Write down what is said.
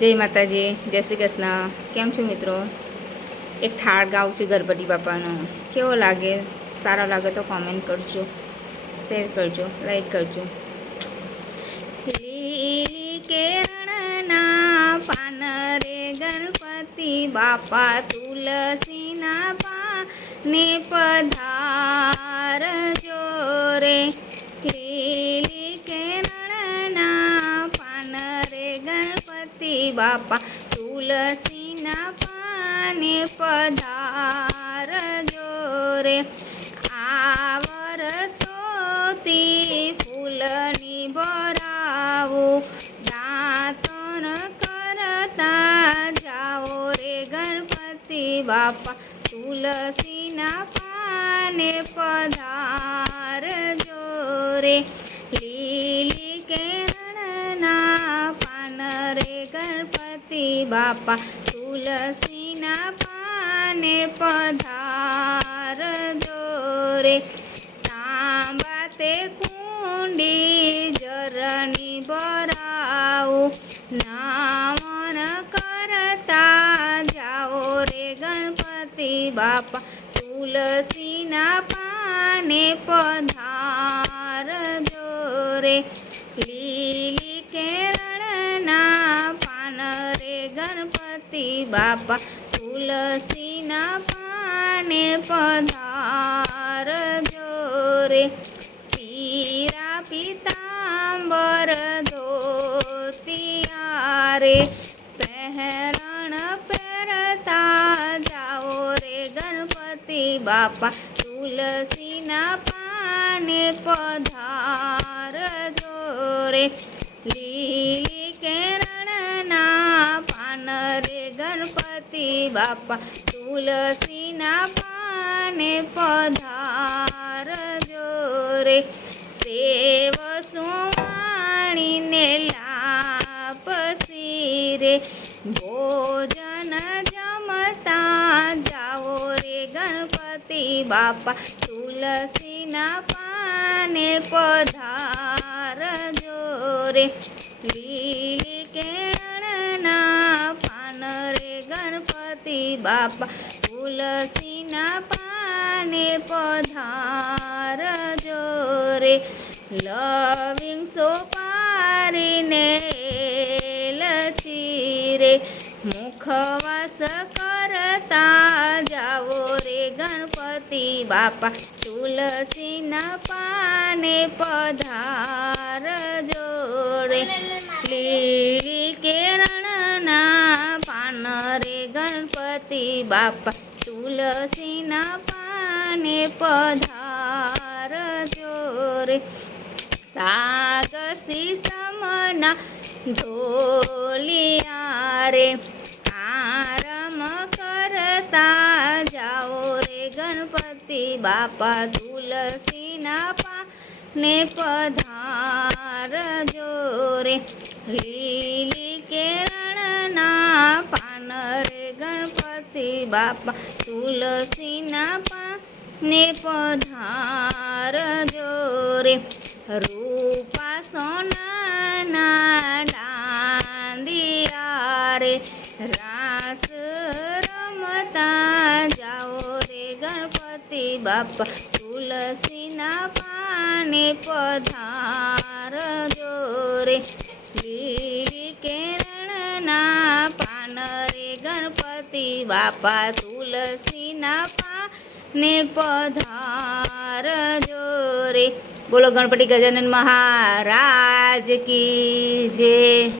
જય માતાજી, જય શ્રી કૃષ્ણ. કેમ છો મિત્રો? એક થાળ ગાઉં છું ગણપતિ બાપાનો. કેવો લાગે? સારા લાગે તો કોમેન્ટ કરજો. શેર કરજો લાઈક કરજો. કેળના પાન રે ગણપતિ બાપા, તુલસીના પાને પધારજો બાપા, તુલસીના પાને પધારજો રે. આ વરસોતી ફૂલની ભરાવું દાંતન કરતા જાઓ રે ગણપતિ બાપા. તુલસીના પાને પધારજો રે. બાપા તુલસીના પાને પધારજો રે તાંબા તે કુંડી જરની ભરાવું નામન કરતા જાઓ રે ગણપતિ બાપા તુલસીના પાને પધારજો રે લીલી બાપા તુલસીના પાને પધારજો રે પીરા પિતાંબર ધોતિયા રે પહેરણ પહેરતા જાઓ રે ગણપતિ બાપા તુલસીના પાને પધારજો રે લીલી બાપા તુલસીના પાને પધારજો રે સેવ સુવાણીને લાપસી રે ભોજન જમતા જાઓ રે ગણપતિ બાપા તુલસીના પાને પધારજો રે લીલી બાપા, તુલસીના પાને પધારજો રે. લવિંગ સોપારીને લચી રે. મુખવાસ કરતા જાઓ રે ગણપતિ બાપા, તુલસીના પાને પધારજો ગણપતિ બાપા તુલસીના પાને પધારજો રે સાગ સમના ઢોલિયા રે આરમ કરતા જાઓ રે ગણપતિ બાપા તુલસીના પાને પધારજો રે લીલી ગણપતિ બાપા તુલસીના પાને પધારજો રે રૂપા સોનાના ડાંદિયા રે રાસ રમતા જાઓ રે ગણપતિ બાપા તુલસીના પાને પધારજો રે લીલી કેળના પાન રે ગણપતિ બાપા તુલસીના પાને પધારજો રે. બોલો ગણપતિ ગજાનન મહારાજ કી જય.